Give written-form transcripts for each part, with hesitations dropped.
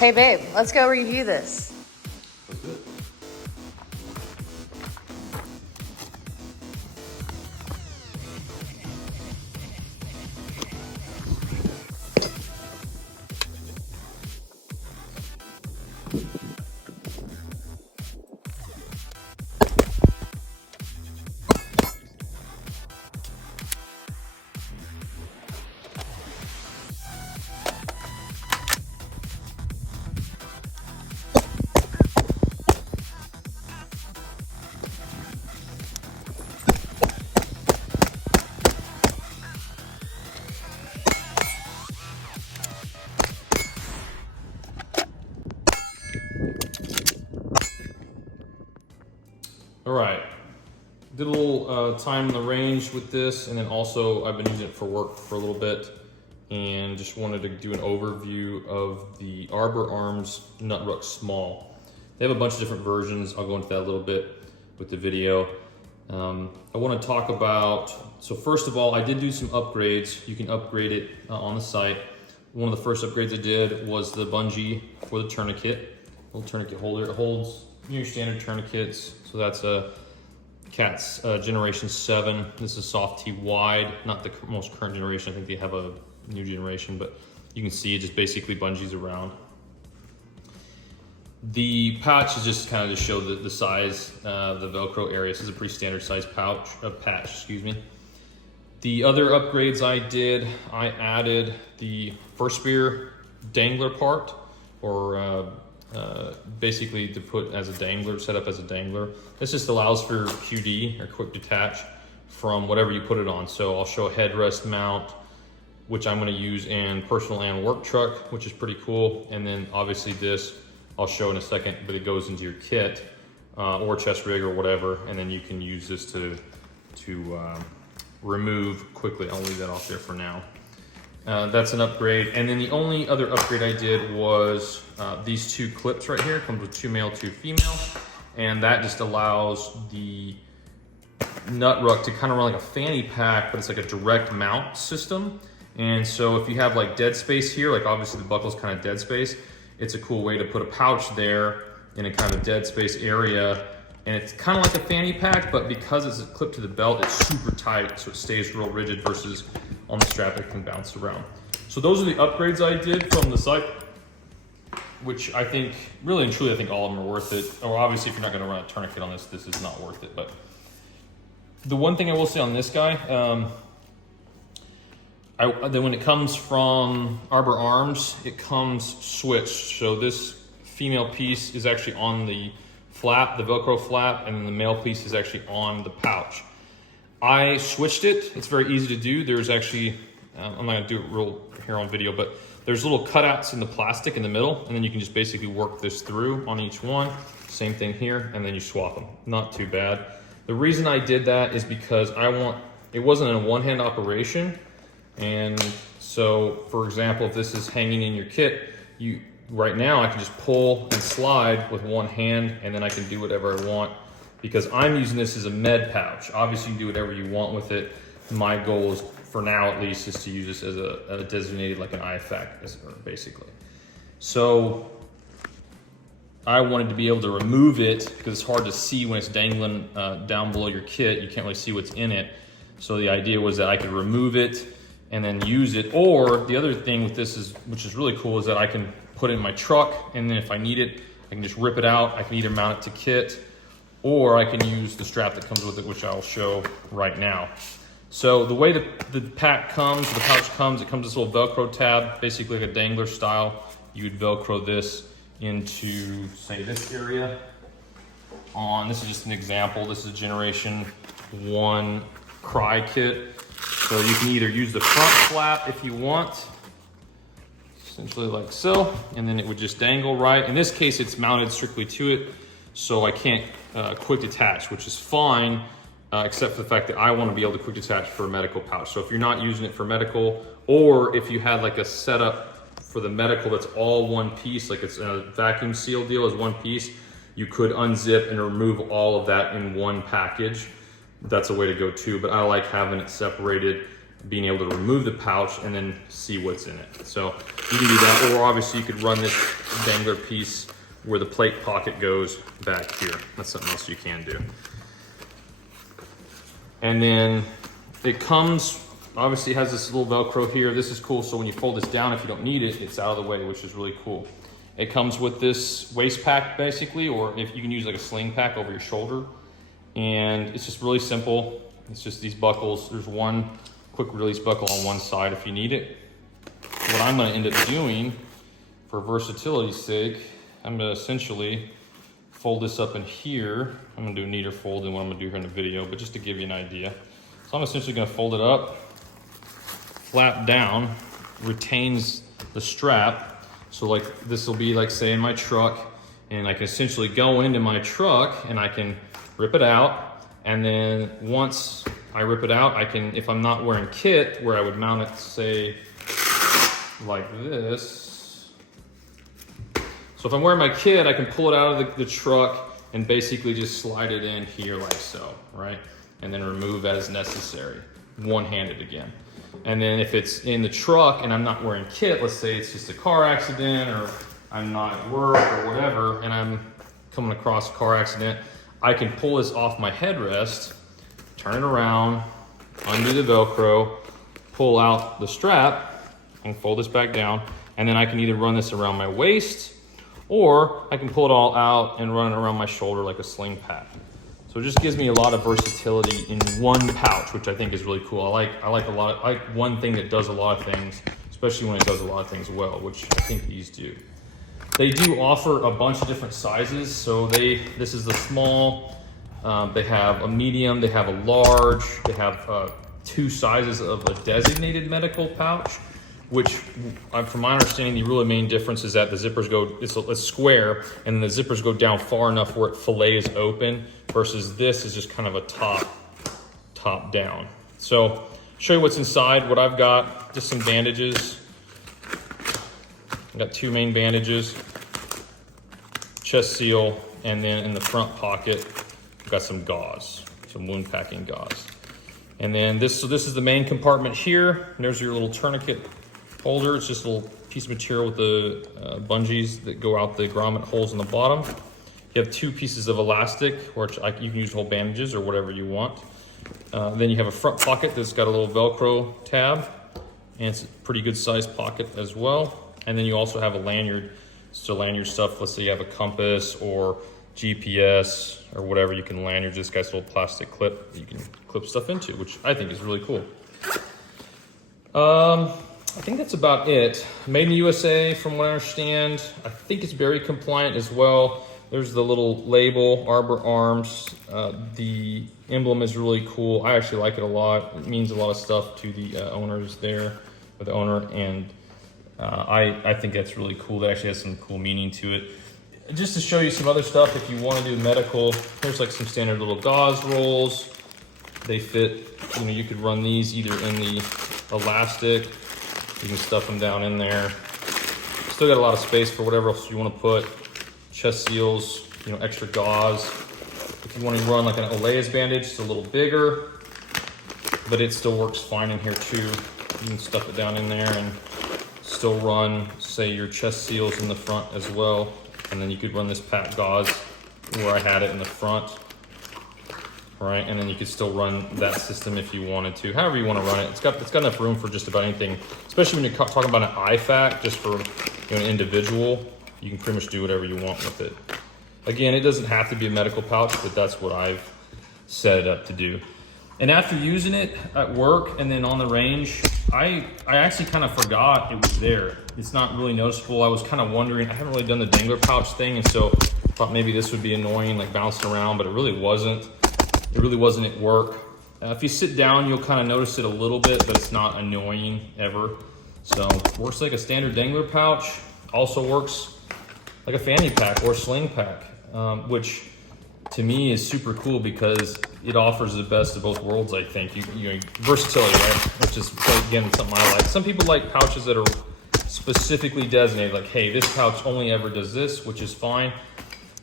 Hey babe, let's go review this. Let's do it. All right, did a little time in the range with this, and then also I've been using it for work for a little bit, and just wanted to do an overview of the Arbor Arms Nut Ruck Small. They have a bunch of different versions. I'll go into that a little bit with the video. I want to talk about, so first of all, I did do some upgrades. You can upgrade it on the site. One of the first upgrades I did was the bungee for the tourniquet. Little tourniquet holder. It holds your standard tourniquets. So that's a Cat's Generation 7. This is soft T wide, not the most current generation. I think they have a new generation, but you can see it just basically bungees around. The pouch is just kind of to show the size, the Velcro area. This is a pretty standard size patch, excuse me. The other upgrades I did, I added the first spear dangler part, or basically to put as a dangler, set up as a dangler. This just allows for QD, or quick detach, from whatever you put it on. So I'll show a headrest mount, which I'm gonna use in personal and work truck, which is pretty cool. And then obviously this, I'll show in a second, but it goes into your kit, or chest rig or whatever, and then you can use this to remove quickly. I'll leave that off there for now. That's an upgrade. And then the only other upgrade I did was these two clips right here. It comes with 2 male, 2 female. And that just allows the nut ruck to kind of run like a fanny pack, but it's like a direct mount system. And so if you have like dead space here, like obviously the buckle's kind of dead space, it's a cool way to put a pouch there in a kind of dead space area. And it's kind of like a fanny pack, but because it's clipped to the belt, it's super tight, so it stays real rigid versus on the strap it can bounce around. So those are the upgrades I did from the site, which I think, really and truly, I think all of them are worth it. Or obviously, if you're not gonna run a tourniquet on this, this is not worth it. But the one thing I will say on this guy, then when it comes from Arbor Arms, it comes switched. So this female piece is actually on the flap, the Velcro flap, and then the male piece is actually on the pouch. I switched it. It's very easy to do. There's actually, I'm not gonna do it real here on video, but there's little cutouts in the plastic in the middle, and then you can just basically work this through on each one. Same thing here, and then you swap them. Not too bad. The reason I did that is because it wasn't a one-hand operation. And so, for example, if this is hanging in your kit, right now I can just pull and slide with one hand, and then I can do whatever I want, because I'm using this as a med pouch. Obviously you can do whatever you want with it. My goal is, for now at least, is to use this as a designated, like an IFAC, basically. So I wanted to be able to remove it, because it's hard to see when it's dangling down below your kit. You can't really see what's in it. So the idea was that I could remove it and then use it. Or the other thing with this is, which is really cool, is that I can put it in my truck, and then if I need it, I can just rip it out. I can either mount it to kit, or I can use the strap that comes with it, which I'll show right now. So the way the pack comes, the pouch comes, it comes with this little Velcro tab, basically like a dangler style. You would Velcro this into, say, this area. This is just an example. This is a Generation 1 Cry kit. So you can either use the front flap if you want, essentially like so, and then it would just dangle right. In this case, it's mounted strictly to it, so I can't quick detach, which is fine, except for the fact that I want to be able to quick detach for a medical pouch. So if you're not using it for medical, or if you had like a setup for the medical that's all one piece, like it's a vacuum seal deal as one piece, you could unzip and remove all of that in one package. That's a way to go too, but I like having it separated. being able to remove the pouch and then see what's in it. So you can do that, or obviously you could run this dangler piece where the plate pocket goes back here. That's something else you can do. And then it comes, obviously it has this little Velcro here. This is cool, so when you fold this down, if you don't need it, it's out of the way, which is really cool. It comes with this waist pack basically, or if you can use like a sling pack over your shoulder. And it's just really simple. It's just these buckles. There's one quick release buckle on one side if you need it. What I'm gonna end up doing for versatility's sake, I'm gonna essentially fold this up in here. I'm gonna do a neater fold than what I'm gonna do here in the video, but just to give you an idea. So I'm essentially gonna fold it up, flap down, retains the strap. So like this will be like say in my truck, and I can essentially go into my truck and I can rip it out. And then once I rip it out, I can, if I'm not wearing kit, where I would mount it, say like this. So if I'm wearing my kit, I can pull it out of the truck and basically just slide it in here like so, right? And then remove as necessary, one-handed again. And then if it's in the truck and I'm not wearing kit, let's say it's just a car accident or I'm not at work or whatever, and I'm coming across a car accident, I can pull this off my headrest, turn it around, undo the Velcro, pull out the strap, and fold this back down, and then I can either run this around my waist, or I can pull it all out and run it around my shoulder like a sling pack. So it just gives me a lot of versatility in one pouch, which I think is really cool. I like one thing that does a lot of things, especially when it does a lot of things well, which I think these do. They do offer a bunch of different sizes. So this is the small, they have a medium, they have a large, they have 2 sizes of a designated medical pouch, which from my understanding, the really main difference is that the zippers go, it's square, and the zippers go down far enough where it fillets open, versus this is just kind of a top down. So show you what's inside. What I've got, just some bandages. I've got 2 main bandages, chest seal, and then in the front pocket, I've got some gauze, some wound packing gauze. And then so this is the main compartment here. And there's your little tourniquet holder. It's just a little piece of material with the bungees that go out the grommet holes in the bottom. You have 2 pieces of elastic, which you can use to hold bandages or whatever you want. Then you have a front pocket that's got a little Velcro tab, and it's a pretty good sized pocket as well. And then you also have a lanyard, so lanyard stuff. Let's say you have a compass or GPS or whatever, you can lanyard this guy's little plastic clip that you can clip stuff into, which I think is really cool. I think that's about it. Made in the USA, from what I understand. I think it's very compliant as well. There's the little label, Arbor Arms. The emblem is really cool. I actually like it a lot. It means a lot of stuff to the owners there, or the owner, and I think that's really cool. That actually has some cool meaning to it. Just to show you some other stuff, if you want to do medical, there's like some standard little gauze rolls. They fit, you could run these either in the elastic, you can stuff them down in there. Still got a lot of space for whatever else you want to put. Chest seals, extra gauze. If you want to run like an Olea's bandage, it's a little bigger, but it still works fine in here too. You can stuff it down in there and still run, say, your chest seals in the front as well. And then you could run this pack gauze where I had it in the front, right? And then you could still run that system if you wanted to, however you want to run it. It's got enough room for just about anything, especially when you're talking about an IFAC, just for an individual. You can pretty much do whatever you want with it. Again, it doesn't have to be a medical pouch, but that's what I've set it up to do. And after using it at work and then on the range, I actually kind of forgot it was there. It's not really noticeable. I was kind of wondering, I haven't really done the dangler pouch thing, and so I thought maybe this would be annoying, like bouncing around, but it really wasn't. It really wasn't at work. If you sit down, you'll kind of notice it a little bit, but it's not annoying ever. So works like a standard dangler pouch. Also works like a fanny pack or sling pack, which to me is super cool because it offers the best of both worlds, I think. Versatility, right? Which is, again, something I like. Some people like pouches that are specifically designated, like, hey, this pouch only ever does this, which is fine.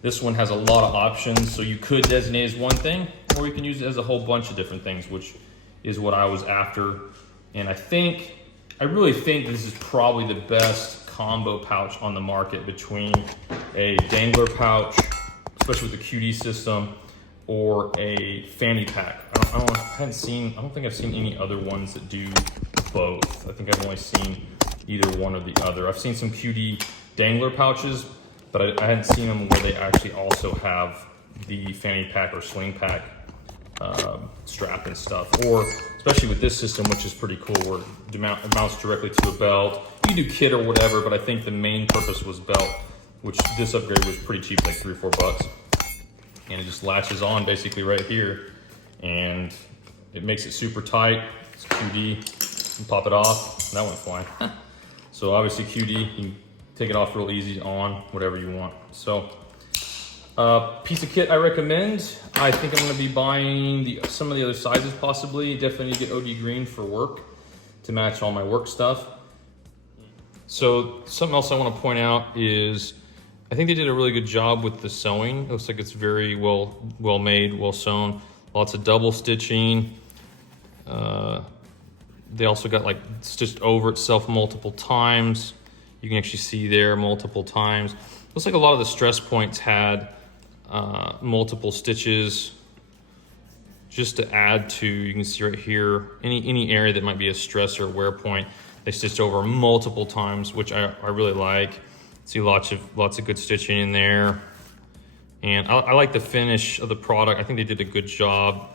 This one has a lot of options, so you could designate as one thing, or you can use it as a whole bunch of different things, which is what I was after And I really think this is probably the best combo pouch on the market between a Dangler pouch, especially with the QD system, or a Fanny pack. I don't think I've seen any other ones that do both. I think I've only seen either one or the other. I've seen some QD Dangler pouches, but I hadn't seen them where they actually also have the Fanny pack or sling pack strap and stuff, or especially with this system, which is pretty cool, where it mounts directly to a belt. You do kit or whatever, but I think the main purpose was belt, which this upgrade was pretty cheap, like $3 or $4. And it just latches on basically right here, and it makes it super tight. It's QD, you pop it off, and that went flying. So obviously QD, you can take it off real easy, on, whatever you want. So piece of kit I recommend. I think I'm gonna be buying some of the other sizes possibly. Definitely need to get OD green for work to match all my work stuff. So something else I wanna point out is, I think they did a really good job with the sewing. It looks like it's very well made, well sewn. Lots of double stitching. They also got like stitched over itself multiple times. You can actually see there multiple times. Looks like a lot of the stress points had multiple stitches just to add to, you can see right here, any area that might be a stress or wear point, they stitched over multiple times, which I really like. See lots of good stitching in there. And I like the finish of the product. I think they did a good job.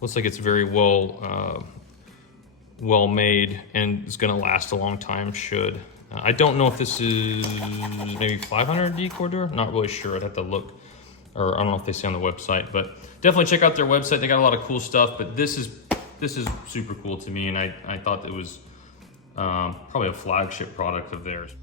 Looks like it's very well made, and it's gonna last a long time, should. I don't know if this is maybe 500 D quarter, not really sure, I'd have to look. Or I don't know if they say on the website, but definitely check out their website. They got a lot of cool stuff, but this is super cool to me, and I thought it was probably a flagship product of theirs.